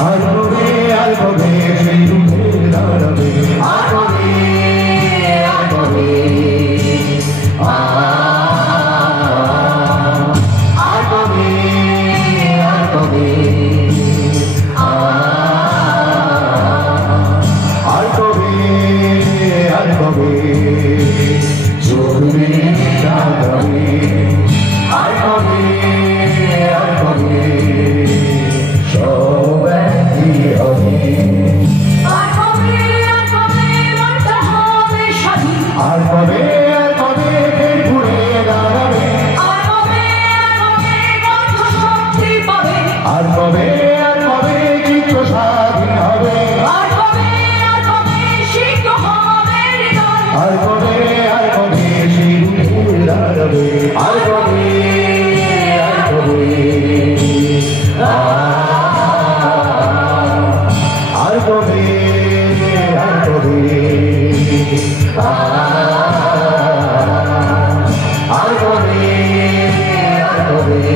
আর কবে সেই উঠে দাঁড়াবে আর কবে আর কবে আর কবে আর কবে আর কবে আর কবে চলবে দাঁড়াবে আর কবে আর কবে সব একই হবে আর কবে মনটা হবে স্বাধীন আর কবে ঘুরে দাঁড়াবে আর কবে বন্ধ শক্তি পাবে আর কবে চিত্ত স্বাধীন হবে আর কবে সিদ্ধ হবে হৃদয় আর কবে সেই উঠে দাঁড়াবে আর কবে আর কবে আর কবে আর কবে আর কবে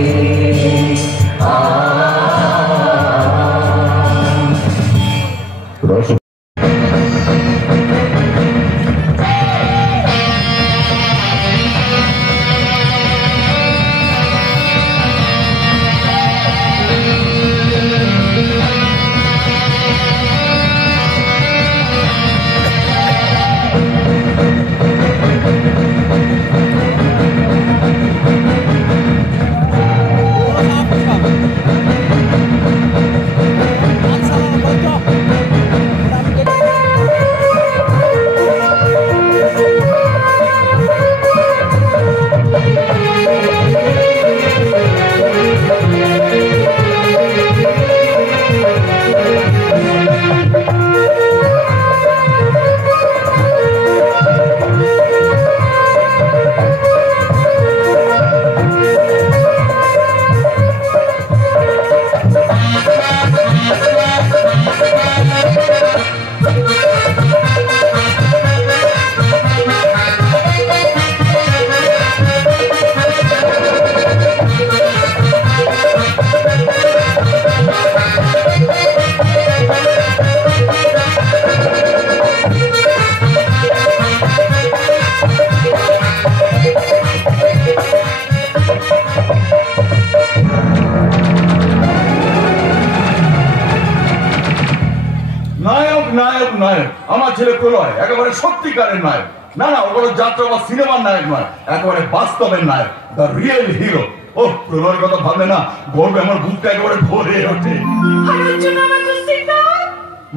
আমার ছেলে প্রলয় একেবারে সত্যিকারের নায়ক না না ওগুলো যাত্রা বা সিনেমার নায়ক নয় একেবারে বাস্তবের নায়ক দ্য রিয়েল হিরো ও প্রলয়ের কথা ভাবলে না গর্বে আমার বুকটা একেবারে ভরে ওঠে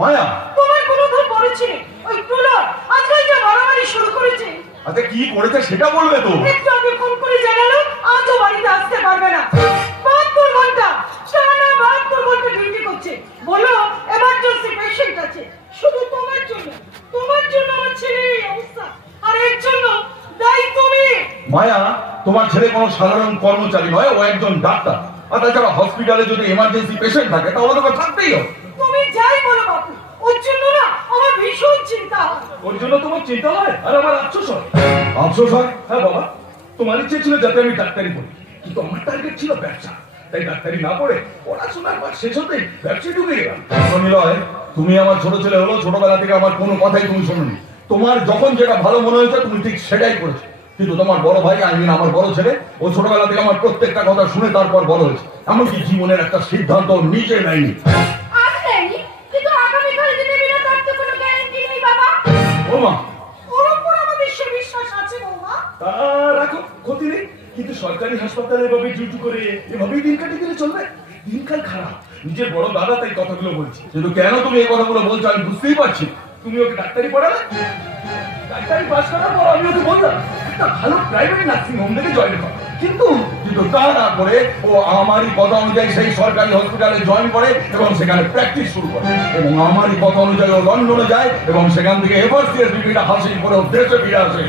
মায়া তোমার কোনো ভুল পড়েছে ওই প্রলয় আজকাল যে মারামারি শুরু করেছে আচ্ছা কি করেছে সেটা বলবে তো একটু আগে ফোন করে জানালো আজও বাড়িতে আসতে পারবে না 72 ঘন্টা টানা 72 ঘন্টা ডিউটি করছে বলো এমার্জেন্সি পেশেন্ট আছে শুধু তোমার জন্য আমার ছেলের এই অবস্থা আর এর জন্য দায়ী তুমি মায়া তোমার ছেলে কোনো সাধারণ কর্মচারী নয় ও একজন ডাক্তার আর তাছাড়া হসপিটালে যদি এমার্জেন্সি পেশেন্ট থাকে তাহলে তো থাকতেই হবে তুমি যাই বলো বাবু ওর জন্য না আমার ভীষণ চিন্তা হয় ওর জন্য তোমার চিন্তা হয় আর আমার আফসোস হয় হ্যাঁ বাবা তোমার ইচ্ছে ছিল যাতে আমি ডাক্তারি পড়ি কিন্তু আমার টার্গেট ছিল ব্যবসা তাই ডাক্তারি না পড়ে পড়াশোনার পর শেষ হতেই ব্যবসা ঢুকে গেলাম নিলয় তুমি আমার ছোট ছেলে হলো ছোটবেলা থেকে আমার কোনো কথাই তুমি শোনোনি তোমার যখন যেটা ভালো মনে হয়েছে তুমি ঠিক সেটাই করেছো কিন্তু তোমার বড় ভাই আমার বড় ছেলে ও ছোটবেলা থেকে আমার প্রত্যেকটা কথা শুনে তারপর বড় হয়েছে এমনকি জীবনের একটা সিদ্ধান্ত নিজে নেয়নি রাখো ক্ষতি নেই কিন্তু সরকারি হাসপাতালে এভাবে ডিউটি করে এভাবেই দিন কাটিয়ে দিলে চলবে দিনকাল খারাপ নিজের বড় দাদা তাই কথাগুলো বলছি কিন্তু কেন তুমি এই কথাগুলো বলছো আমি বুঝতেই পারছি তুমি ওকে ডাক্তারি পড়ালে ডাক্তারি পাস করার পর আমি ওকে বললাম একটা ভালো প্রাইভেট নার্সিং হোম থেকে জয়েন কর কিন্তু তা না করে ও আমারই কথা অনুযায়ী সেই সরকারি হসপিটালে জয়েন করে এবং সেখানে প্র্যাকটিস শুরু করে এবং আমারই কথা অনুযায়ী ও লন্ডনে যায় এবং সেখান থেকে এফআরসিএস ডিগ্রিটা হাসিল করে ও দেশে ফিরে আসে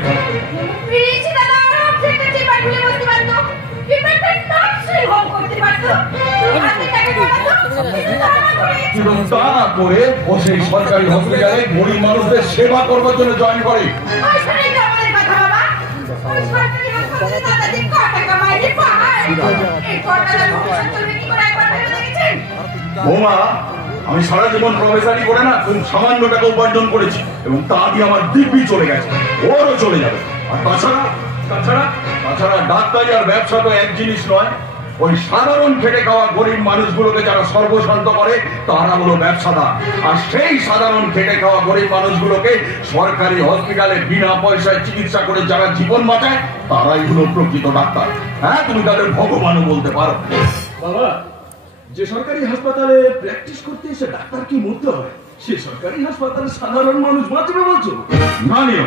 তা না করে ও সেই সরকারি হসপিটালে গরিব মানুষদের সেবা করবার জন্য জয়েন করে বৌমা আমি সারা জীবন প্রফেসরি করে না খুব সামান্য টাকা উপার্জন করেছি, এবং তা দিয়ে আমার দিব্যি চলে গেছে, ওরও চলে যাবে। আর তাছাড়া তাছাড়া তাছাড়া ডাক্তারি আর ব্যবসা তো এক জিনিস নয়। ওই সাধারণ খেটে খাওয়া গরিব মানুষগুলোকে যারা সর্বশান্ত করে তারা হলো ব্যবসাদার, আর সেই সাধারণ খেটে খাওয়া গরিব মানুষগুলোকে সরকারি হসপিটালে বিনা পয়সায় চিকিৎসা করে যারা জীবন বাঁচায় তারাই হলো প্রকৃত ডাক্তার। হ্যাঁ, তুমি তাদের ভগবানও বলতে পারো। বাবা, যে সরকারি হাসপাতালে প্র্যাকটিস করতে এসে ডাক্তার কি মরতে হয়, সে সরকারি হাসপাতালে সাধারণ মানুষ বাঁচবে বলছো? না নিও,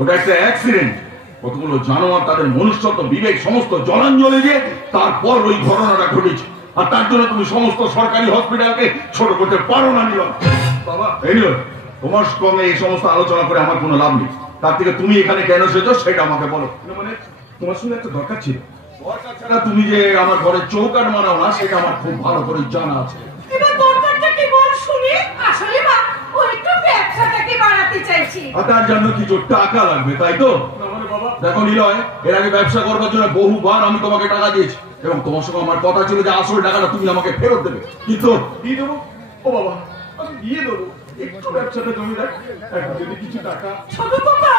ওটা একটা অ্যাক্সিডেন্ট। কতগুলো জানোয়ার তাদের মনুষ্যত্ব বিবেক সমস্ত জলাঞ্জলি দিয়ে তারপর ওই ঘটনাটা ঘটেছে, আর তার জন্য তুমি সমস্ত সরকারি হসপিটালকে ছোট করতে পারো না। নিল বাবা, এই তোমার সঙ্গে এই সমস্ত আলোচনা করে আমার কোনো লাভ নেই। তার থেকে তুমি এখানে কেন এসেছো সেটা আমাকে বলো। মানে তোমার সঙ্গে একটা দরকার ছিল। দরকার ছাড়া তুমি যে আমার ঘরে চৌকাট মানাও না সেটা আমার খুব ভালো করে জানা আছে। এবার দরকারটা কি বল শুনি। আসলে মা, ও একটু ব্যবসাটাকে বাড়াতে চাইছি। আর তার জন্য কিছু টাকা লাগবে, তাই তো? দেখো নিলয়, এর আগে ব্যবসা করবার জন্য বহুবার আমি তোমাকে টাকা দিয়েছি, এবং তোমার সঙ্গে আমার কথা ছিল যে আসল টাকাটা তুমি আমাকে ফেরত দেবে। কিন্তু দিয়ে দেবো? ও বাবা, আমি দিয়ে দেবো, একটু ব্যবসাটা জমি রাখ, এখন যদি কিছু টাকা। ছোট কথা,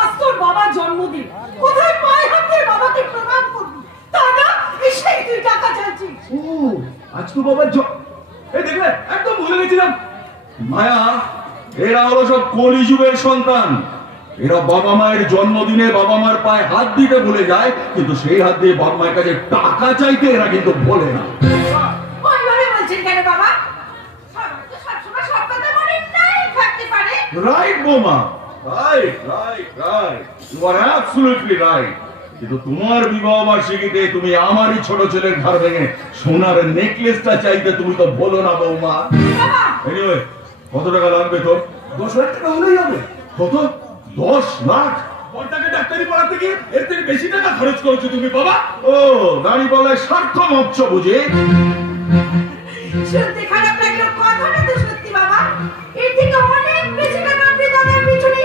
আজ তোর বাবার জন্মদিন, কোথায় পায়ে হাত দিয়ে বাবাকে প্রণাম করবি, তা না সেই তুই টাকা চাইছিস। ও, আজ তো বাবার এই দেখলে, একদম ভুলে গেছিলাম। মায়া, এরা হলো সব কলিযুগের সন্তান। এরা বাবা মায়ের জন্মদিনে বাবা মার পায়ে হাত দিতে ভুলে যায়, কিন্তু সেই হাত দিয়ে বাবা মায়ের কাছে টাকা চাইতে এরা কিন্তু ভোলে না। ওইভাবে বলছেন কেন বাবা? সবসময় সব কথা মনে নাই থাকতে পারে। রাইট বোমা, right right right, you are absolutely right. কিন্তু তোমার বিবাহ বার্ষিকীতে তুমি আমারই ছোট ছেলের ঘর ভেঙে সোনার নেকলেসটা চাইতে তুমি তো বলো না বৌমা। এনিওয়ে, কত টাকা লাগবে তোর? 10 লাখ টাকা হলেই হবে। কত? 10 লাখ? বড়টাকে ডাক্তারি পড়াতে গিয়ে এর থেকে বেশি টাকা খরচ করেছো তুমি বাবা। ও, দাঁড়িপাল্লায় স্বার্থ মৎস্য বুঝে। শুনতে খারাপ লাগলেও কথাটা তো সত্যি বাবা। এর থেকে অনেক বেশি টাকা আপনি দাদার পিছনে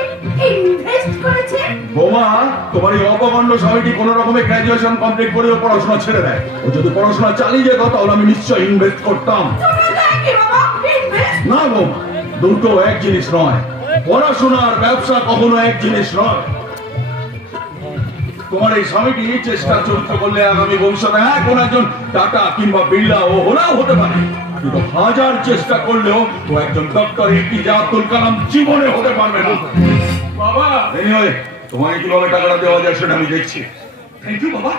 ইনভেস্ট করেছেন। বোমা, তোমার এই অপগণ্ড স্বামীটি কোন রকমে গ্রাজুয়েশন কমপ্লিট করেও পড়াশোনা ছেড়ে দেয়। ও যদি পড়াশোনা চালিয়ে যেত তাহলে আমি নিশ্চয়ই ইনভেস্ট করতাম। না বোমা, দুটো এক জিনিস নয়। পড়াশোনা আর ব্যবসা কখনো এক জিনিস নয়। তোমার এই স্বামীটি চেষ্টা চরিত্র করলে আগামী ভবিষ্যতে কোন একজন টাটা কিংবা বিড়লা ও হলেও হতে পারে, কিন্তু হাজার চেষ্টা করলেও ও একজন ডক্টর এপিজে আব্দুল কালাম জীবনে হতে পারবে না। বাবা, এনিওয়ে, তোমাকে কিভাবে টাকাটা দেওয়া যায় সেটা আমি দেখছি। থ্যাংক ইউ বাবা।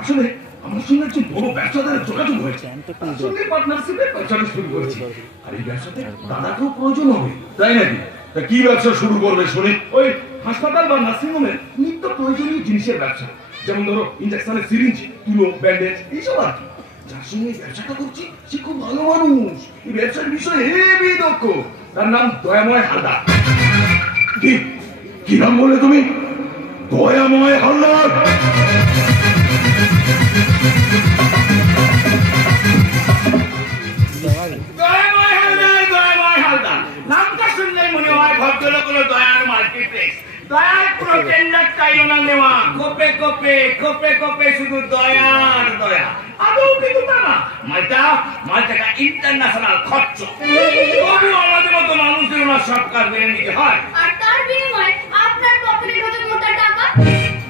আসলে আমার সঙ্গে একজন বড় ব্যবসাদারের যোগাযোগ হয়েছে, তার সঙ্গে পার্টনারশিপে ব্যবসাটা শুরু করেছি, আর এই ব্যবসাতে দাদাকেও প্রয়োজন হবে। তাই নাকি? তা কি ব্যবসা শুরু করবে শুনি? ওই হাসপাতাল বা নার্সিং হোমের নিত্য প্রয়োজনীয় জিনিসের ব্যবসা, যেমন ধরো ইনজেকশনের সিরিঞ্জ, তুলো, ব্যান্ডেজ, এইসব আর কি। যার সঙ্গে এই ব্যবসাটা করছি সে খুব ভালো মানুষ, এই ব্যবসার বিষয়ে হেবি দক্ষ। তার নাম দয়াময় হালদার। কি কি নাম বলে তুমি? দয়াময় হালদার? নামটা শুনলেই মনে হয় ভদ্রলোক কোনো দয়ার মাল্টিপ্লেক্স। দয়ার কোনো টেন্ডার চাইলো না নেওয়া, কোপে কোপে কোপে কোপে শুধু দয়ার দয়া। আদৌ কিন্তু তা না, মালটাকা ইন্টারন্যাশনাল খরচ। তবু আমাদের মতো মানুষদের ওনার সব কাজ মেনে নিতে হয়। আর তার বিনিময়ে আপনার পকেটে ঢোকে মোটা টাকা,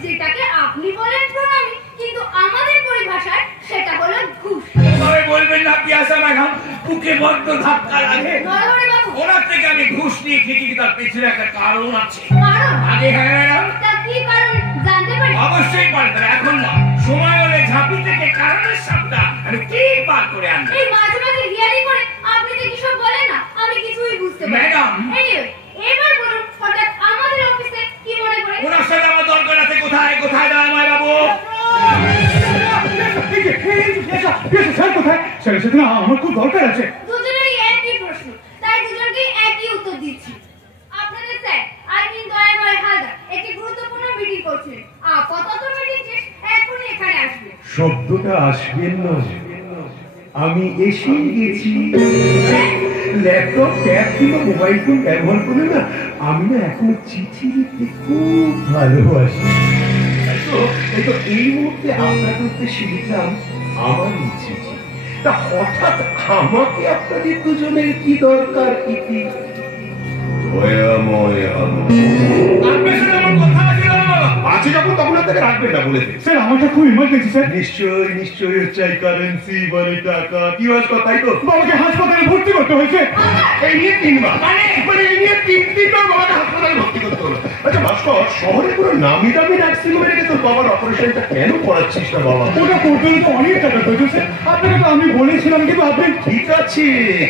যেটাকে আপনি বলেন প্রণামী, কিন্তু আমাদের পরিভাষায় সেটা হলো ঘুষ। তবে বলবেন না পিয়াসা ম্যাডাম, বুকে বড্ড ধাক্কা লাগে। নরহরি বাবু, ওনার থেকে আমি ঘুষ নিয়ে ঠিকই, তার পেছনে একটা কারণ আছে। কারণ? আগে হ্যাঁ ম্যাডাম, তা কি কারণ জানতে পারি? অবশ্যই পারবেন, এখন না, সময় হলে ঝাঁপি থেকে কারণের সবটা আমি ঠিক বার করে আনবো। এই মাঝে মাঝে হিয়ারিং করে আপনি যে কি সব বলেন না, আমি কিছুই বুঝতে পারি না। ম্যাডাম, এবার বলুন, হঠাৎ আমাদের অফিসে কি মনে করে? ওনার সাথে আমার দরকার আছে। কোথায় কোথায় দয়াময় বাবু? আমার খুব দরকার আছে। দুজনেরই একই প্রশ্ন, তাই দুজনকেই একই উত্তর দিচ্ছি। আপনাদের স্যার, দয়াময় হালদার একটি গুরুত্বপূর্ণ মিটিং করছিলেন। আপাতত মিটিং শেষ, এখনই এখানে আসবে। শব্দটা আসবেন না, আমি এসেই গেছি। ল্যাপটপ, ট্যাব কিংবা মোবাইল ফোন ব্যবহার করে না আমি না এখন চিঠি লিখতে খুব ভালোবাসি। এই মুহূর্তে আপনার করতে শিখলাম আমার চিঠি। তা হঠাৎ আমাকে আপনাদের দুজনের কি দরকার? ইতি আপনার সাথে আমার কথা আছে। আছে যখন তখন আপনাকে রাখবেন না বলে দিন। স্যার আমারটা খুব ইমার্জেন্সি স্যার। নিশ্চয়ই নিশ্চয়ই চাই কারেন্সি মানে টাকা। কি ভাস্কর তাই তো? বাবাকে হাসপাতালে ভর্তি করতে হয়েছে। এই নিয়ে 3 বার মানে এই নিয়ে 3বার বাবাকে হাসপাতালে ভর্তি করতে হলো। আচ্ছা ভাস্কর, শহরে কোনো নামি দামি নার্সিংহোমে রেখে তোর বাবার অপারেশনটা কেন করাচ্ছিস না বাবা? ওটা করতে হলে তো অনেক টাকা প্রয়োজন স্যার। আপনাকে তো আমি বলেছিলাম, কিন্তু আপনি ঠিক আছে,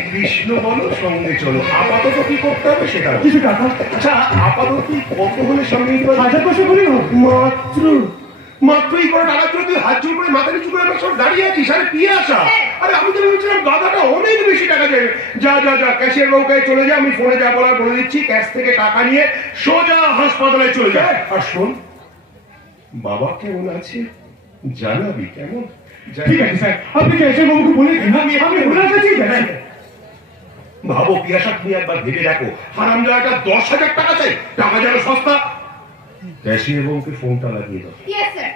কৃষ্ণ বলো সঙ্গে চলো। আপাতত কি করতে হবে সেটা বলো। কিছু টাকা। আচ্ছা আপাতত কত হলে সঙ্গে নিতে পারবি? 1000 হলেই হবে। মাত্রই করে টাকা তুই হাত জোর করে মাথা নিচু করে আমার সব দাঁড়িয়ে আছিস। আরে কি আসা? আরে আমি তো ভেবেছিলাম দাদাটা অনেক বেশি টাকা দেবে। যা যা যা ক্যাশিয়ার বাবুকে চলে যা, আমি ফোনে যা বলার বলে দিচ্ছি। ক্যাশ থেকে টাকা নিয়ে সোজা হাসপাতালে চলে যায়। আর শোন, বাবা কেমন আছে জানাবি কেমন? ঠিক আছে স্যার, আপনি ক্যাশিয়ার বাবুকে বলে দিন। আমি ওনার কাছেই যাচ্ছি। ভাবো পিয়াসা, তুমি একবার ভেবে দেখো, হারাম জায়গাটা 10,000 টাকা চাই, টাকা যেন সস্তা। ক্যাশিয়ার বাবুকে ফোনটা লাগিয়ে দাও। Yes sir.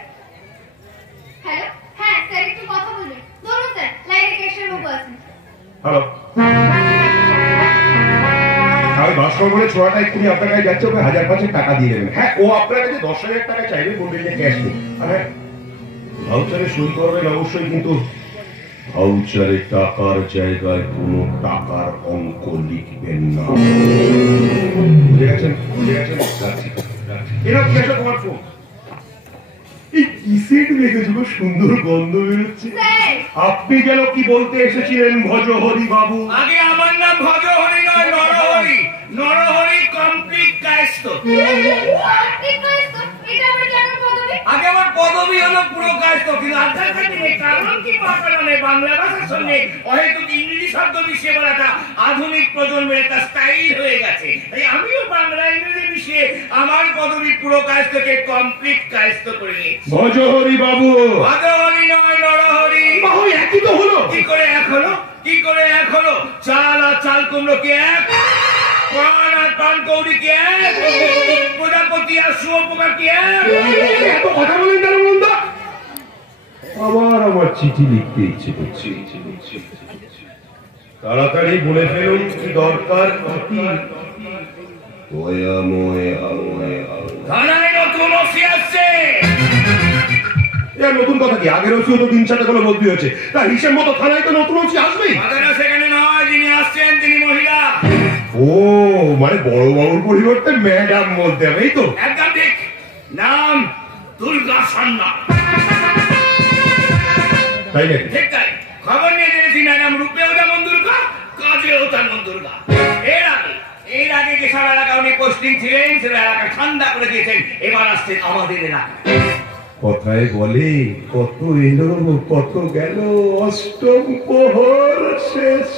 হ্যালো, হ্যাঁ স্যার একটু কথা বলবেন। ধরুন স্যার, লাইনে ক্যাশিয়ার বাবু আছেন। হ্যালো, আমি ভাস্কর বলে ছোড়াটা এক্ষুনি আপনার কাছে যাচ্ছে, ওকে 1005 টাকা দিয়ে দেবেন। হ্যাঁ, ও আপনার কাছে 10,000 টাকা চাইবে, বলবেন যে ক্যাশ নেই। আর হ্যাঁ, ভাউচারে সই করবেন অবশ্যই, কিন্তু ভাউচারে টাকার জায়গায় কোনো টাকার অঙ্ক লিখবেন না। বুঝে গেছেন? বুঝে গেছেন? রাখছি। এরা কি আসলে তোমার ফোন? এই কিসের দেখেছো, সুন্দর গন্ধ বেরোচ্ছে। স্যার আপনি যেন কি বলতে এসেছিলেন ভজহরি বাবু? আগে আমার নাম ভজহরি নয়, নরহরি। নরহরি কমপ্লিট কায়স্থ। ঠিক আছে তো, এটা আমার কেমন পদবি? আগে আমার পদবি হলো পুরো কায়স্থ, কিন্তু আজকাল দিনে কারণ কি কারণে বাংলা ভাষার সঙ্গে অহেতুক ইংরেজি শব্দ মিশিয়ে বলাটা আধুনিক প্রজন্মের একটা স্টাইল হয়ে গেছে। তাই আমিও বাংলা ইংরেজি মিশিয়ে আমার পদবি পুরো কায়স্থকে কমপ্লিট কায়স্থ করে নিয়েছি। ভজহরি বাবু। ভজহরি নয়, নরহরি। বাবু একই তো হলো। কি করে এক হলো? কি করে এক হলো? চাল আর চাল কুমড়ো কি এক? পান আর পান কৌড়ি কি এক? প্রজাপতি আর শুয়োপোকা কি এক? এত কথা বলেন কেন বলুন তো? আমার চিঠি লিখতে ইচ্ছে করছে। তাড়াতাড়ি বলে ফেলুন কি দরকার। থানায় নতুন ওসি আসছে। নতুন কথা কি? আগের ওসিও তো 3-4টা করে বদলি হয়েছে, তার হিসেব মতো থানায় তো নতুন ওসি আসবেই। কথাটা সেখানে নয়, যিনি আসছেন তিনি মহিলা। ও মানে বড় বাবুর পরিবর্তে ম্যাডাম বলতে হবে, এই তো? একদম ঠিক। নাম দুর্গা সান্না। তাই নাকি? ঠিক তাই। খবর নিয়ে জেনেছি ম্যাডাম রূপেও যেমন দুর্গা, কাজেও তেমন দুর্গা। এর আগে যে সব এলাকা উনি পোস্টিং ছিলেন, সে এলাকা ঠান্ডা করে দিয়েছেন। এবার আসছেন আমাদের এলাকা। কথায় বলে কত এলো কত গেল, অষ্টম প্রহর শেষ।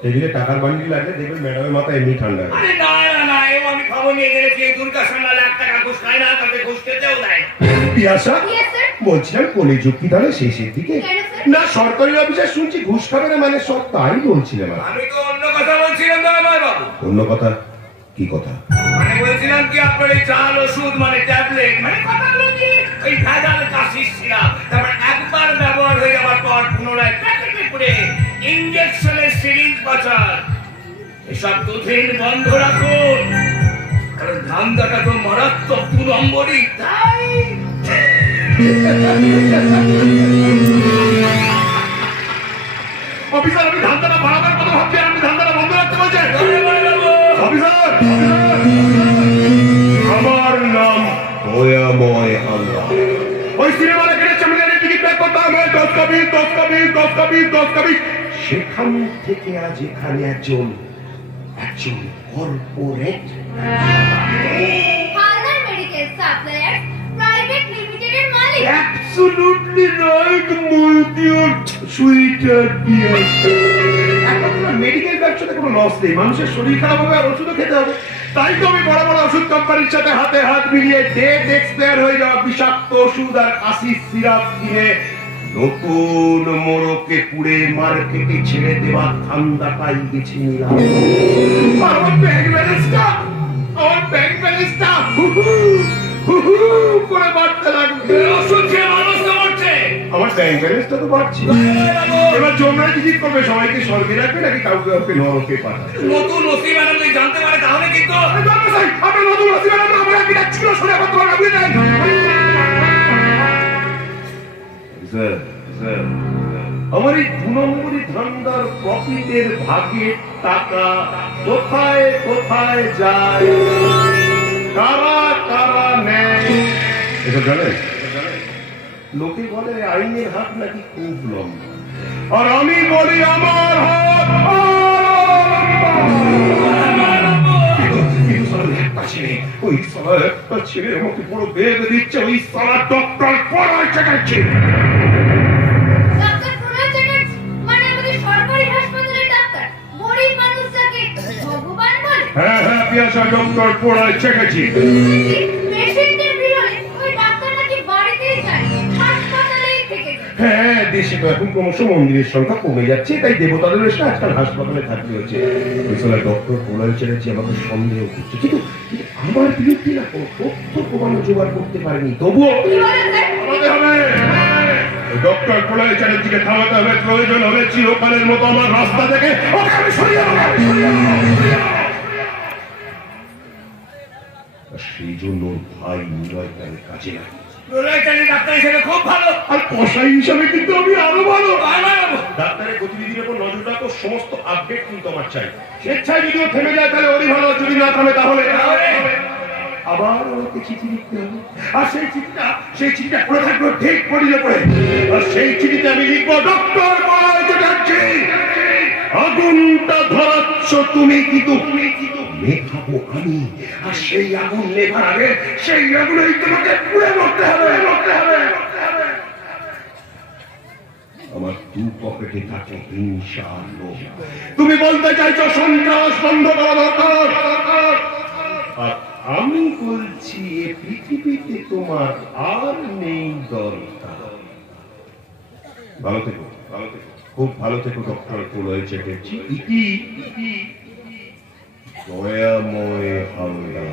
টেবিলে টাকার বান্ডিল লাগলে দেখবেন ম্যাডামের মাথা এমনি ঠান্ডা। আরে না না না, এও আমি খবর নিয়ে জেনেছি দুর্গা সান্না 1 টাকা ঘুষ খায় না, তাকে ঘুষ খেতেও দেয় না। Piyasa, Yes, sir. বলছিলাম কলেজ কি তাহলে শেষের দিকে? কেন, sir? না সরকারি অফিসার শুনছি ঘুষ খাবে না, মানে সব তাই বলছিলাম। আমি তো অন্য কথা বলছিলাম দয়াময় বাবু। অন্য কথা? কি কথা? মানে বলছিলাম কি আপনার এই চাল ওষুধ মানে ট্যাবলেট মানে কথাগুলো কি ওই ভেজাল কাশির সিরাপ, তারপর একবার ব্যবহার হয়ে যাওয়ার পর পুনরায় প্যাকেটে করে ইঞ্জেকশনের সিরিঞ্জ বাঁচার এসব দুদিন বন্ধ রাখুন, কারণ ধান্দাটা তো মারাত্মক 2 নম্বরই। তাই অফিসার, আমি ধান্দাটা বাড়াবার কথা ভাবছি, আমি ধান্দাটা বন্ধ রাখতে বলছেন? অফিসার, আমার নাম দয়াময় হালদার। ওই সিনেমা দেখে চামড়ার টিকিট ব্যাক করতে হবে 10 কপি। সেখান থেকে আজ এখানে একজন corporate Haldar medical supplier private লিমিটেডের মালিক। অ্যাবসলিউটলি রাইট মলকিউর সুইটার ডিয়ার। এখন মেডিকেল ব্যবসাতে কোনো লস নেই, মানুষের শরীর খারাপ হবে আর ওষুধও খেতে হবে। তাই তো আমি বড় বড় ওষুধ কোম্পানির সাথে হাতে হাত মিলিয়ে ডেট এক্সপায়ার হয়ে যাওয়া বিষাক্ত ওষুধ আর কাশির সিরাপ কিনে নতুন মোড়কে পুড়ে মার্কেটে ছেড়ে দেওয়ার ধান্দাটাই বেছে নিলাম। আমার ব্যাংক ব্যালেন্সটা হু হু করে বাড়তে লাগবে। ওষুধ খেয়ে মানুষ তো মরছে। আমার ব্যাংক ব্যালেন্সটা তো বাড়ছে। এবার জমরা কি ঠিক করবে? সবাইকে স্বর্গে রাখবে নাকি কাউকে কাউকে নরকে পাঠাবে? নতুন ওসি ম্যাডাম যদি জানতে পারে তাহলে কিন্তু আপনার নতুন ওসি ম্যাডাম আমার একদিন ছিল শুনে আমার তোমার আপনি নাই। আমার এই 2 নম্বরই ধান্দার প্রফিটের ভাগে টাকা কোথায় কোথায় যায়, কারা কারা নেয় এসব জানেন? লোকে বলে আইনের হাত নাকি খুব লম্বা, আর আমি বলি আমার হাত ওই সালা একটা ছেলে আমাকে পুরো বেগ দিচ্ছে, ওই সালা ডক্টর পড়ায় চেকাচ্ছে। ডাক্তার প্রণয় চ্যাটার্জি মানে আমাদের সরকারি হাসপাতালের ডাক্তার, গরিব মানুষ যাকে ভগবান বলে। হ্যাঁ হ্যাঁ পিয়াসা ডক্টর পড়ায় চেকাচ্ছি। পেশেন্টের বিরলে ওই ডাক্তার নাকি বাড়িতেই যায়, হাসপাতালেই থেকে যায়। হ্যাঁ, দেশে তো এখন ক্রমশ মন্দিরের সংখ্যা কমে যাচ্ছে, তাই দেবতাদের এসে আজকাল হাসপাতালে থাকতে হচ্ছে। ওই সালা ডক্টর প্রণয় চ্যাটার্জি আমাকে সন্দেহ করছে, কিন্তু আমার বিরুদ্ধে না কোনো তথ্য প্রমাণ জোগাড় করতে পারেনি। তবুও কি বলেন স্যার? থামাতে হবে, ডক্টর প্রণয় চ্যাটার্জিকে থামাতে হবে। প্রয়োজন হলে চিরকালের মতো আমার রাস্তা থেকে ওকে আমি সরিয়ে দেবো। সেই জন্য ভাই নিলয় তার কাজে লাগে, ডাক্তার হিসেবে খুব ভালো, আর কসাই হিসাবে কিন্তু আমি আরো ভালো। ভালো। ডাক্তারের গতিবিধির উপর নজর রাখো, সমস্ত আপডেট কিন্তু আমার চাই। স্বেচ্ছায় যদিও থেমে যায় তাহলে ওরই ভালো, যদি না থামে তাহলে আবার আমাকে চিঠি লিখতে হবে। আর সেই চিঠিটা পড়ে থাকবে ঠিক পড়িয়ে পড়ে, আর সেই চিঠিতে আমি লিখবো ডক্টর প্রণয় চ্যাটার্জি, আগুনটা ধরাচ্ছ তুমি, কিন্তু নেভাবো আমি, আর সেই আগুন নেভার আগে সেই আগুনেই তোমাকে পুড়ে মরতে হবে। আমার 2 পকেটে থাকে হিংসা আর লোভ। তুমি বলতে চাইছো সন্ত্রাস বন্ধ করা দরকার, আর আমি বলছি এ পৃথিবীতে তোমার আর নেই দরকার। ভালো থেকো, খুব ভালো থেকো ডক্টর প্রণয় চ্যাটার্জি। ইতি দয়াময় হাওড়া।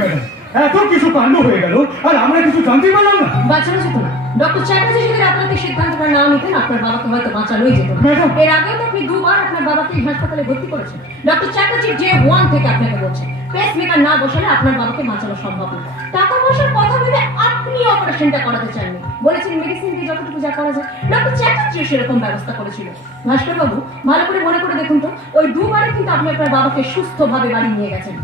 ম্যাডাম এত কিছু কাণ্ড হয়ে গেল আর আমরা কিছু জানতে পারলাম না। বাঁচানো যেত না। ডক্টর চ্যাটার্জি যদি রাতারাতি সিদ্ধান্তটা না নিতেন আপনার বাবাকে হয়তো বাঁচানোই যেত না। ম্যাডাম। এর আগেও তো আপনি 2 বার আপনার বাবাকে এই হাসপাতালে ভর্তি করেছেন। ডক্টর চ্যাটার্জি ডে 1 থেকে আপনাকে বলছে পেস মেকার না বসালে আপনার বাবাকে বাঁচানো সম্ভব না। টাকা পয়সার কথা ভেবে আপনি অপারেশনটা করাতে চাননি, বলেছেন মেডিসিন দিয়ে যতটুকু যা করা যায়। ডক্টর চ্যাটার্জিও সেরকম ব্যবস্থা করেছিল। ভাস্কর বাবু ভালো করে মনে করে দেখুন তো, ওই 2 বারে কিন্তু আপনি আপনার বাবাকে সুস্থভাবে বাড়ি নিয়ে গেছেন,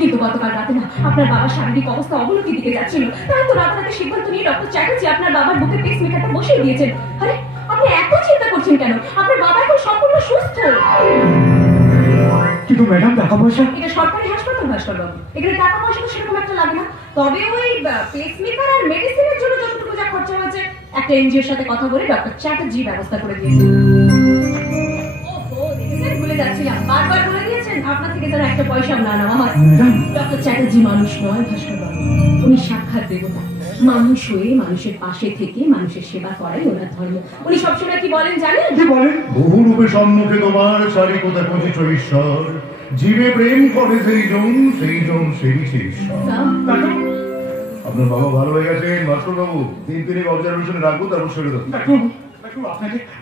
কিন্তু গতকাল রাতে না আপনার বাবার শারীরিক অবস্থা অবনতির দিকে যাচ্ছিল, তাই তো রাতারাতি সিদ্ধান্ত নিয়ে ডক্টর চ্যাটার্জি আপনার বাবার বুকে পেস মেকারটা বসিয়ে দিয়েছেন। আরে আপনি এত চিন্তা করছেন কেন? আপনার বাবা এখন সম্পূর্ণ সুস্থ। কিন্তু ম্যাডাম টাকা পয়সা? এটা সরকারি হাসপাতাল ভাস্কর বাবু, এখানে টাকা পয়সা তো সেরকম একটা লাগে না। তবে ওই পেস মেকার আর মেডিসিনের জন্য যতটুকু যা খরচা হয়েছে একটা এনজিওর সাথে কথা বলে ডক্টর চ্যাটার্জি ব্যবস্থা করে দিয়েছেন। ওহো দেখেছেন, ভুলে যাচ্ছিলাম, বারবার বলে দিয়েছেন আপনার থেকে যেন একটা পয়সাও না নেওয়া হয়। ডক্টর চ্যাটার্জি মানুষ নয় ভাস্কর বাবু, উনি সাক্ষাৎ দেবতা। মানুষ হয়ে মানুষের পাশে থেকে মানুষের সেবা করাই ওনার ধর্ম। উনি সবসময় কি বলেন জানেন? কি বলেন? বহু রূপে সম্মুখে তোমার সারিকতা পঁচিশ ঈশ্বর, জীবে প্রেম করে সেই জন সেবিছে ঈশ্বর। আপনার বাবা ভালো হয়ে গেছেন ভাস্কর বাবু, 3 দিনের অবজারভেশনে রাখবো, তারপর ছেড়ে দেবো।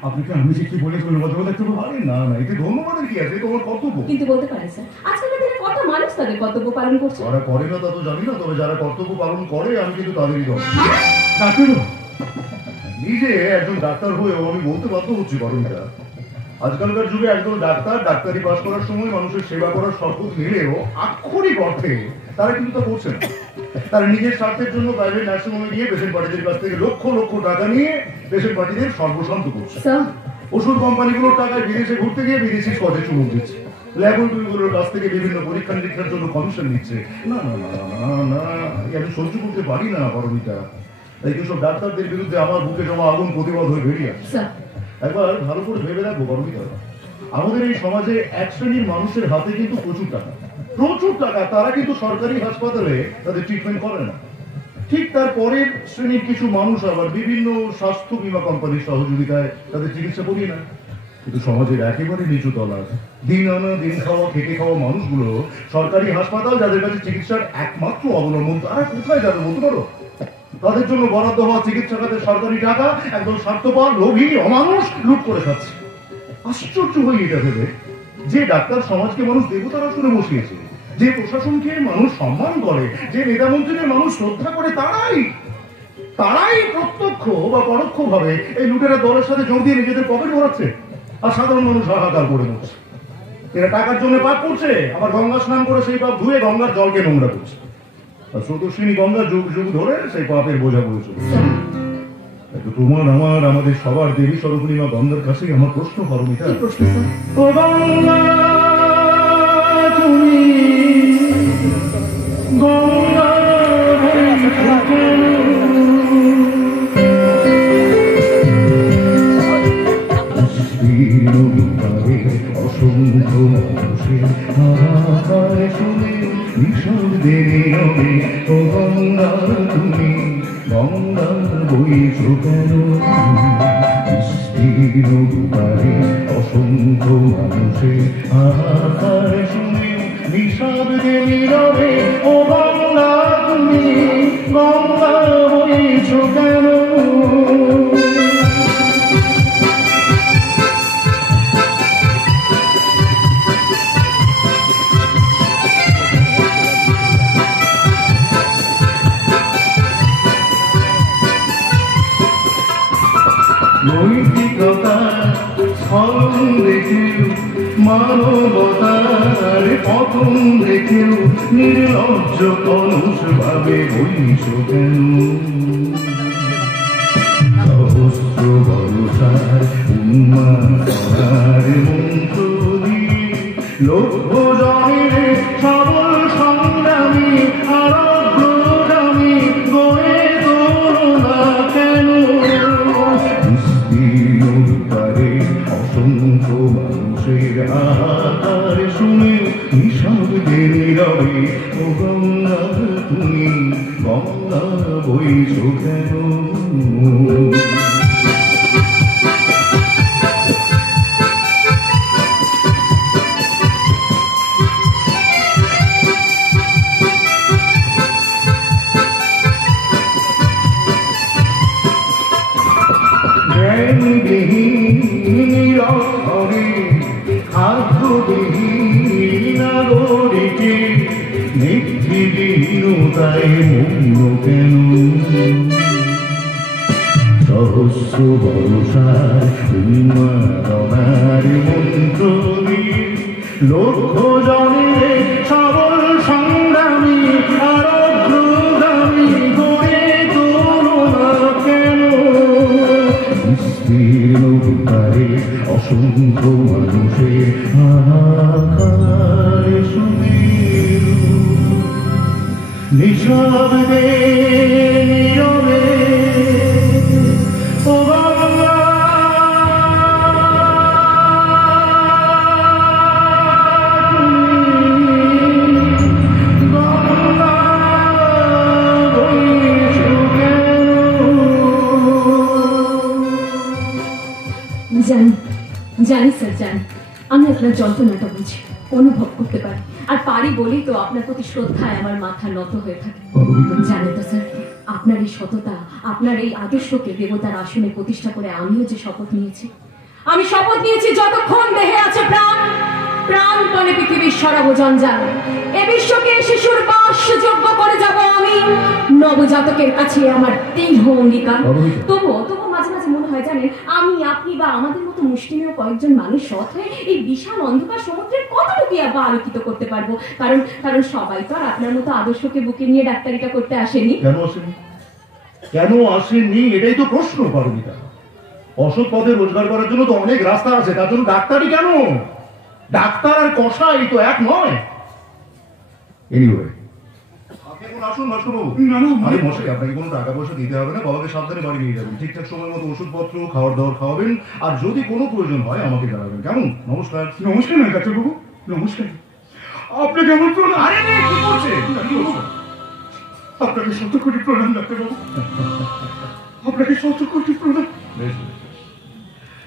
আপনাকে আমি যে কি বলে ধন্যবাদ দেবো ডাক্তারবাবু? আরে না না, এতে ধন্যবাদের কি আছে, তোমার কর্তব্য। কিন্তু বলতে পারেন স্যার, আজকালকার দিনে কত মানুষ তাদের কর্তব্য পালন করছে। যারা করে না তা তো জানি না, তবে যারা কর্তব্য পালন করে আমি কিন্তু তাদেরই দল। ডাক্তারবাবু নিজে একজন ডাক্তার হয়েও আমি বলতে বাধ্য হচ্ছি ঘটনাটা, আজকালকার যুগে একজন ডাক্তারি পাস করার সময় মানুষের সেবা করার শপথ নিলেও আক্ষরিক অর্থে তারা কিন্তু তা করছে না। তারা নিজের স্বার্থের জন্য প্রাইভেট নার্সিংহোমে গিয়ে পেশেন্ট পার্টিদের কাছ থেকে লক্ষ লক্ষ টাকা নিয়ে পেশেন্ট পার্টিদের সর্বশান্ত করছে। ওষুধ কোম্পানিগুলোর টাকায় বিদেশে ঘুরতে গিয়ে বিদেশি স্কচে চুমুক দিচ্ছে, ল্যাবরেটরিগুলোর কাছ থেকে বিভিন্ন পরীক্ষা নিরীক্ষার জন্য কমিশন নিচ্ছে। না না না না না, আমি সহ্য করতে পারি না পারমিতা। তাই যেসব ডাক্তারদের বিরুদ্ধে আমার বুকে জমা আগুন প্রতিবাদ হয়ে বেরিয়ে আসছে। একবার ভালো করে ভেবে রাখবো পারমিতা, আমাদের এই সমাজে এক শ্রেণীর মানুষের হাতে কিন্তু প্রচুর টাকা, তারা কিন্তু সরকারি হাসপাতালে তাদের ট্রিটমেন্ট করে না। ঠিক তার পরের শ্রেণীর কিছু মানুষ আবার বিভিন্ন স্বাস্থ্য বীমা কোম্পানির সহযোগিতায় তাদের চিকিৎসা করিয়ে না। কিন্তু সমাজের একেবারে নিচু তলার দিন আনা দিন খাওয়া খেটে খাওয়া মানুষগুলো সরকারি হাসপাতাল যাদের কাছে চিকিৎসার একমাত্র অবলম্বন, তারা কোথায় যাবে বলতে পারো? তাদের জন্য বরাদ্দ হওয়া চিকিৎসা খাতে সরকারি টাকা একদম স্বার্থপর লোভী অমানুষ লুট করে খাচ্ছে। আশ্চর্য হয়ে এটা ভেবে যে ডাক্তার সমাজকে মানুষ দেবতার আসনে বসিয়েছে, যে প্রশাসনকে মানুষ সম্মান করে, যে নেতা মন্ত্রীদের মানুষ শ্রদ্ধা করে, তারাই প্রত্যক্ষ বা পরোক্ষ ভাবে এই লুটেরা দলের সাথে যোগ দিয়ে নিজেদের পকেট ভরাচ্ছে, আর সাধারণ মানুষ হাহাকার করে মরছে। এরা টাকার জন্য পাপ করছে, আবার গঙ্গা স্নান করে সেই পাপ ধুয়ে গঙ্গার জলকে নোংরা করছে, আর স্রোতস্বিনী গঙ্গা যুগ যুগ ধরে সেই পাপের বোঝা বয়ে চলেছে। তোমার আমার আমাদের সবার দেবী সর্বপূর্ণী মা গঙ্গার কাছেই আমার প্রশ্ন, পারমিতা। প্রশ্ন স্যার? ও গঙ্গা তুমি গঙ্গা অসংখ্য মানুষের হাহাকার শুনে নিঃশব্দে নীরবে ও গঙ্গা তুমি গঙ্গা বইছ কেন? অসংখ্য মানুষের হাহাকার শুনে নিঃশব্দে নীরবে ও গঙ্গা তুমি গঙ্গা বইছ কেন? নৈতিকতার স্মরণ দেখেও মানবতার পতন দেখেও নির্লজ্জ মানুষ ভাবে বইছ কেন? সহস্র ভরসার উন্মাদনার মন্ত্র দিয়ে লক্ষ জনের সবল সংগ্রামী আরোগ্যগামী গড়ে তোলো না কেন? অসংখ্য মানুষের হাহাকার শুনে নিঃশব্দে নীরবে ও গঙ্গা তুমি গঙ্গা বইছ কেন? সহস্র ভরসার উন্মাদনার মন্ত্র দিয়ে লক্ষ জনের সবল সংগ্রামী আরোগ্যগামী গড়ে তোলো না কেন? বিস্তীর্ণ বিকারে অসংখ্য মানুষের হাহাকার শুনে নিঃশব্দে নীরবে ও গঙ্গা গঙ্গা বইছ কেন? জানি স্যার, জানি আমি আপনার যন্ত্রণাটা বুঝি, অনুভব করতে পারি, আর পারি বলেই তো আপনার প্রতি শ্রদ্ধায় আমার মাথা নত হয়ে থাকে। জানেন তো স্যার, আপনার এই সততা, আপনার এই আদর্শকে দেবতার আসনে প্রতিষ্ঠা করে আমিও যে শপথ নিয়েছি, আমি শপথ নিয়েছি যতক্ষণ দেহে আছে প্রাণ, প্রাণপণে পৃথিবীর সরাবো জঞ্জাল, এ বিশ্বকে শিশুর বাসযোগ্য করে যাব আমি। নবজাতকের কাছে আমার দৃঢ় অঙ্গীকার। তবুও মাঝে মাঝে মনে হয় জানেন, আমি আপনি বা আমাদের মতো মুষ্টিমেয় কয়েকজন মানুষ সৎ হয়ে এই বিশাল অন্ধকার সমুদ্রের কতটুকু বা আলোকিত করতে পারবো। কারণ সবাই তো আর আপনার মতো আদর্শকে বুকে নিয়ে ডাক্তারিটা করতে আসেনি। কেন আসেনি এটাই তো প্রশ্ন, পারমিতা। অসৎ পথে রোজগার করার জন্য তো অনেক রাস্তা আছে, তার জন্য ডাক্তারি কেন? ডাক্তার আর কসাই তো এক নয়। এনিওয়ে, আপনি এখন আসুন মাস্টারবাবু। আরে মশাই, আপনাকে কোনো টাকা পয়সা দিতে হবে না, বাবাকে সাবধানে বাড়ি নিয়ে যাবেন, ঠিকঠাক সময় মতো ওষুধপত্র খাওয়ার দাওয়ার খাওয়াবেন, আর যদি কোনো প্রয়োজন হয় আমাকে জানাবেন, কেমন? নমস্কার। নমস্কার না ডাক্তারবাবু, নমস্কার। আপনি কেমন প্রণাম? আরে কি করছেন? আপনাকে শত কোটি প্রণাম ডাক্তারবাবু, আপনাকে শত কোটি প্রণাম।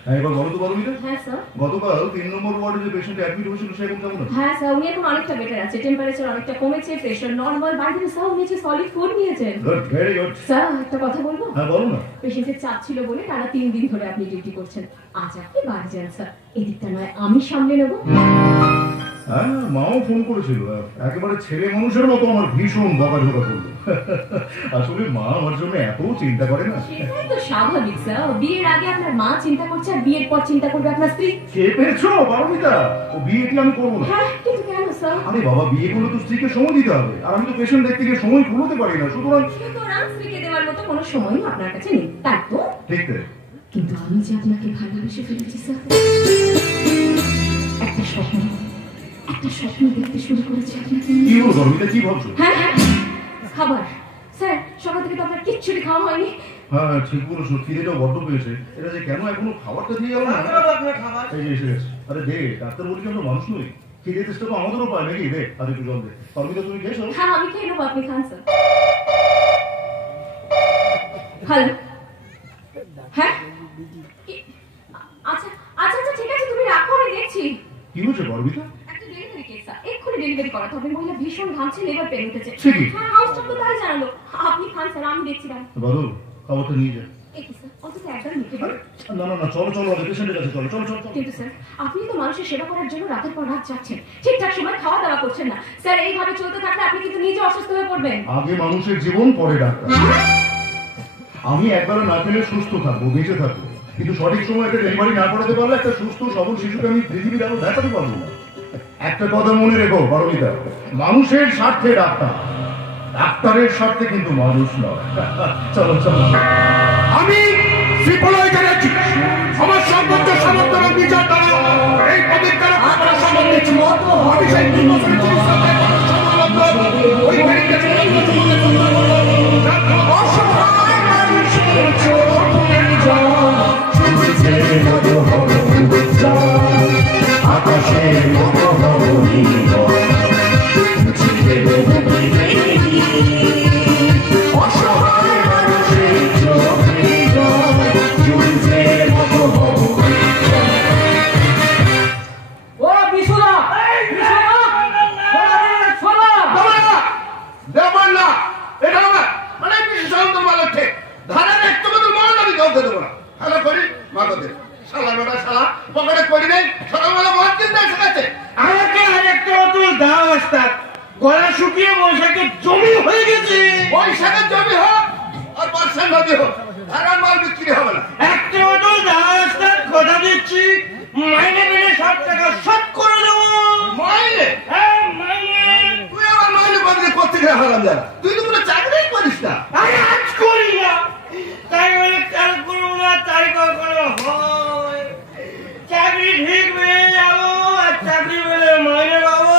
হ্যাঁ, এবার বলো তো পারমিতা, হ্যাঁ স্যার। গতকাল 3 নম্বর ওয়ার্ডে যে পেশেন্ট অ্যাডমিট হয়েছিল সে এখন কেমন আছে? হ্যাঁ স্যার, উনি এখন অনেকটা বেটার আছে, টেম্পারেচার অনেকটা কমেছে, প্রেশার নরমাল, বাইরে স্যার উনি যে সলিড ফুড নিয়েছেন। Good, very good. স্যার একটা কথা বলবো? হ্যাঁ বলো না। পেশেন্টের চাপ ছিল বলে তারা 3 দিন ধরে আপনি ডিউটি করছেন, আজ আপনি বাড়ি যান স্যার, এদিকটা নয় আমি সামলে নেবো। হ্যাঁ, মাও ফোন করেছিল, একেবারে ছেলে মানুষের মতো আমার ভীষণ বকাঝকা করলো। আসলে মা আমার জন্য এত চিন্তা করে না। সেটাই তো স্বাভাবিক স্যার, বিয়ের আগে আপনার মা চিন্তা করছে আর বিয়ের পর চিন্তা করবে আপনার স্ত্রী। কে পেয়েছো পারমিতা? ও বিয়েটি আমি করবো না। হ্যাঁ কিন্তু কেন স্যার? আরে বাবা, বিয়ে করলে তো স্ত্রীকে সময় দিতে হবে, আর আমি তো পেশেন্ট দেখতে গিয়ে সময় কুলোতে পারি না, সুতরাং স্ত্রীকে দেওয়ার মতো কোনো সময়ই আপনার কাছে নেই, তাই তো? ঠিক তাই। কিন্তু আমি যে আপনাকে ভালোবেসে ফেলেছি স্যার, একটা স্বপ্ন দেখতে শুরু করেছি আপনাকে। কি হলো পারমিতা, কি ভাবছো? হ্যাঁ হ্যাঁ, খাবার স্যার, সকাল থেকে তো আপনার কিচ্ছুটি খাওয়া হয়নি। হ্যাঁ ঠিক বলেছো, খিদেটাও বড্ড পেয়েছে। এটা যে কেন এখনো খাবারটা দিয়ে গেল না। এই যে এসে গেছে। আরে দে, ডাক্তার বলছি আমরা মানুষ নই, খিদে তেষ্টা তো আমাদেরও পায় নাকি? দে, আর একটু জল দে। পারমিতা তুমি খেয়েছো? হ্যাঁ আমি খেয়ে নেবো, আপনি খান স্যার। হ্যালো, হ্যাঁ আচ্ছা আচ্ছা আচ্ছা ঠিক আছে, তুমি রাখো, আমি দেখছি। কি হয়েছে পারমিতা? একটা ডেলিভারি কেস স্যার, এক্ষুনি ডেলিভারি করাতে হবে। মহিলা ভীষণ ঘামছে, লেবার পেন উঠেছে। সে কি? হ্যাঁ হাউস স্টাফ তো তাই জানালো। আপনি খান স্যার, আমি দেখছি। বাদল, খাবারটা নিয়ে যা। একই স্যার, অন্তত একবার নিতে আরে, দিন। না না না, চলো চলো, আগে পেশেন্টের কাছে চলো, চলো চলো। কিন্তু স্যার আপনি তো মানুষের সেবা করার জন্য রাতের পর রাত যাচ্ছেন, ঠিকঠাক সময় খাওয়া দাওয়া করছেন না স্যার। এইভাবে চলতে থাকলে আপনি কিন্তু নিজে অসুস্থ হয়ে পড়বেন। আগে মানুষের জীবন, পরে ডাক্তার। আমি একবারও না খেলে সুস্থ থাকবো, বেঁচে থাকবো, কিন্তু সঠিক সময় একটা ডেলিভারি না করাতে পারলে একটা সুস্থ সবল শিশুকে আমি পৃথিবীর আলো দেখাতে পারবো না। একটা কথা মনে রেখো পারমিতা, মানুষের স্বার্থে ডাক্তার, ডাক্তারের স্বার্থে কিন্তু মানুষ নয়। চলো চলো। আমি শ্রীপলয় চ্যাটার্জি আমার সম্পর্ক সমর্থন বিচার দ্বারা এই পদত্যাগ করার শপথ নিচ্ছি। আমি সেই 2 বছরের চিকিৎসা ওই মেডিকেল অসহায় মানুষের চোখের জল সূর্যের মতো হব আকাশের মতো হব অসহায় মানুষের চোখের জল সূর্যের মতো হব। ও বিশুরা, ব্যাপার না, এটা আমার মানে বিশেষান্ত মালের ঠিক ধারের একটা বদল মাল আমি কাউকে দেবো না। হ্যালো করি মাকে দেব শালা বেটা শালা পকেটে করি নেই, সকালবেলা মদ কিনতে এসে গেছে। আমাকে আরেকটা বোতল দাও ওস্তাদ, গলা শুকিয়ে বৈশাখের জমি হয়ে গেছে। বৈশাখের জমি হোক আর বর্ষার নদী হোক, ধারার মাল বিক্রি হবে না। একটা বোতল দাও ওস্তাদ, কথা দিচ্ছি মাইনে মেনে 7 টাকা শোধ করে দেবো। মাইনে? হ্যাঁ মাইনে। তুই আমার মাইনে বদলে করতে গেলে হারাম জানা, তুই তো কোনো চাকরিই করিস না। আমি আজ করি না, তাই বলে কাল করবো না তাই কখনো হয়? চাকরি ঠিক পেয়ে যাবো আর চাকরি পেলে মাইনে পাবো।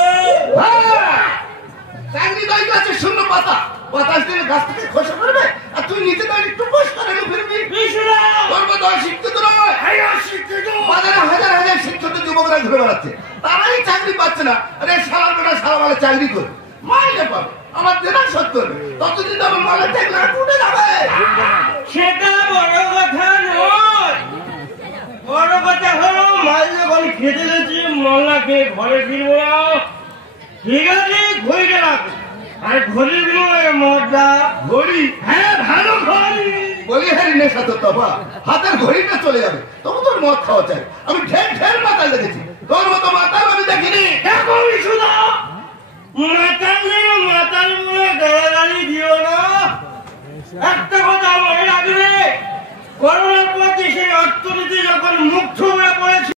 চাকরি দায়ী আছে শূন্য পাতা, বাতাস দিলে গাছ থেকে খসে পড়বে আর তুই নিচে দাঁড়িয়ে টুপস করে ফিরবি। তোর মতো অশিক্ষিত নয়, বাজারে হাজার হাজার শিক্ষিত যুবকরা ঘুরে বেড়াচ্ছে, তারাই চাকরি পাচ্ছে না। আরে সারা বেটা সারা মালে চাকরি করবে, মাইনে পাবে, আমার দেনা শোধ করবে, ততদিন তো আমার মালের ঠেকলা উঠে যাবে। সেটা বড় কথা নয়, বড় কথা হলো মাল যখন খেতে গেছি মল্লা খেয়ে ঘরে ফিরবো না। ঠিক আছে ঘড়িটা রাখো, আর ঘড়ির বিনিময়ে মদটা ঘড়ি। হ্যাঁ ভালো ঘড়ি। বলি হ্যাঁ নেশা তোর তবা, হাতের ঘড়িটা চলে যাবে, তবু তোর মদ খাওয়া চাই। আমি ঢের ঢের মাতাল দেখেছি, তোর মতো মাতাল আমি দেখিনি। দেখো বিশুদা, মাতাল বলে গালাগালি দিও না। একটা কথা মনে রাখবে, করোনার পর দেশের অর্থনীতি